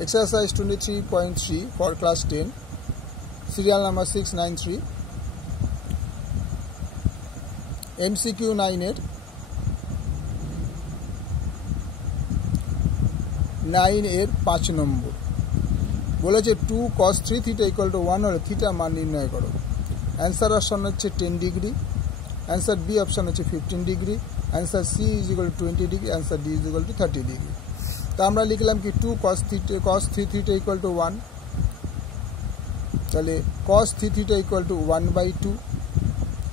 Exercise 23.3 for class 10, serial number 693, MCQ 9 এর 5 নম্বর বলেছে 2 cos 3 theta equal to 1 হলে theta মান নির্ণয় করো। অ্যান্সার অপশন হচ্ছে 10 ডিগ্রি, অ্যান্সার বি অপশন হচ্ছে 15 degree, answer C is equal to 20 degree, answer D is equal to 30 degree. তো আমরা লিখলাম কি 2 cos 3 theta equal to 1, তাহলে cos 3 theta equal to 1/2,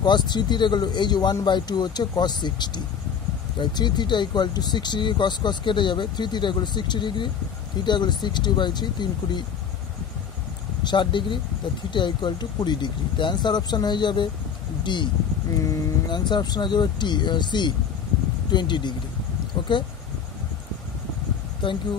cos 3 theta equal to এই যে 1/2 হচ্ছে cos 60, তাই 3 theta equal to 60 degree, cos কেটে যাবে, 3 theta equal to 60 degree, theta equal to 60/3, 3 20 60 degree, তাই theta equal to 20 ডিগ্রি। তো অ্যান্সার অপশন হয়ে যাবে ডি, অ্যান্সার অপশন হয়ে যাবে C 20 degree. Okay, thank you.